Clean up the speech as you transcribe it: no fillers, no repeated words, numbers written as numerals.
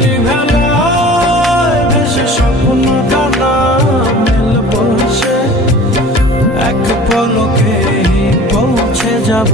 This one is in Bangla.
মেঘেরি ভেলায় ভেসে স্বপ্ন ডানা মেলবো সে এক পলকে পৌঁছে যাব।